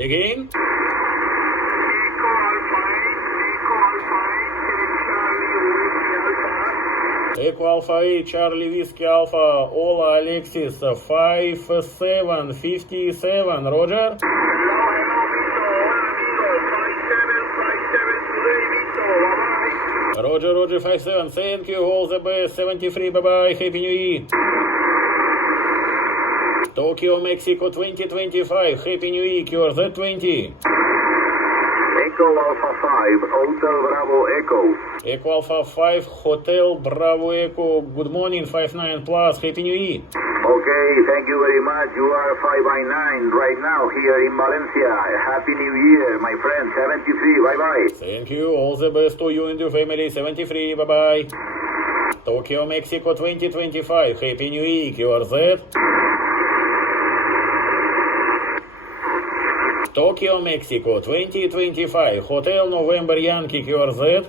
Again? Echo Alpha 8, Charlie Whiskey Alpha, Ola Alexis, 5757, Roger? Roger, 57, thank you, all the best, 73, bye-bye, Happy New Year. Tokyo, Mexico 2025, Happy New Year, QRZ 20. Echo Alpha 5, Hotel Bravo Echo. Echo Alpha 5, Hotel Bravo Echo, good morning, 59 plus, Happy New Year. Okay, thank you very much. You are 5 by 9 right now here in Valencia. Happy New Year, my friend. 73, bye-bye. Thank you, all the best to you and your family, 73, bye-bye. Tokyo, Mexico 2025, Happy New Year, QRZ. Tokyo, Mexico 2025, Hotel November Yankee, QRZ.